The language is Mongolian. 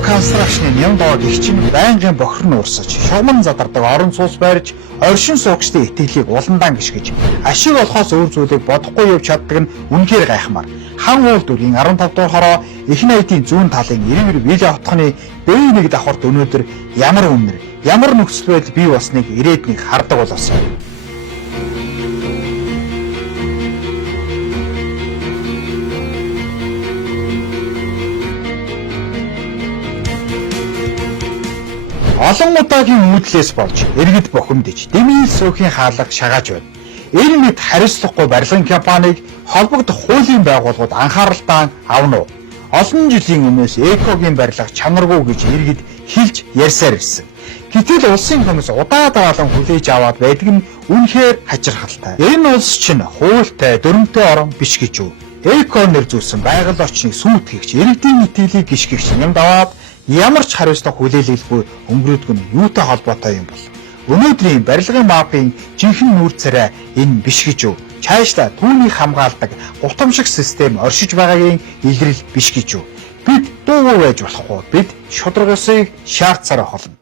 Эко констракшны Нямдоо гихчин байнгын бохир нуурсаж, шугамн задардаг орон сууц барьж, оршин суугчдын итгэлийг уландаан гიშгэж, ашиг олохоос өөр зүйлийг бодохгүй явж чаддаг нь үнэхээр гайхмаар. Хан уул дүрийн 15 дугаар хороо Эхний аядын зүүн талын 90 вил автобаны B1 давхарт өнөөдөр ямар үнэр, ямар нөхцөл байдал бий болсныг ирээд нэг хардаг боловсон. Олон удаагийн үүдлээс болж иргэд бухимдж, дэмийн сөөхийн хаалга шагааж байна. Энэ мэд хариуцлагагүй барилгын компанийг холбогдох хуулийн байгууллагууд анхааралтай авна уу? Олон жилийн өмнөөс экогийн барилга чанаргүй гэж иргэд хэлж ярьсаар ирсэн. Гэтэл улсын комисс удаа-даалан хүлээж аваад байдаг нь үнэхээр хачирхалтай. Энэ улс чинь хуультай, дүрмтэй орон биш гэж юу? Эко нэр зүүсэн байгаль орчныг сүйтгэгч, иргэдийн итгэлийг гიშгэгч юм даваад ямар ч хариуцлага хүлээлгэлгүй өнгөрөөдөг нь юутай холбоотой юм бол? Өнөөдрийн барилгын мафийн жинхэнэ нүүр царай энэ биш гэж юу? Цаашлаа түүнийг хамгаалдаг гутамшиг систем оршиж байгаагийн илрэл биш гэж юу? Бид дуугүй байж болохгүй. Бид шударгасыг шаардсаар холно.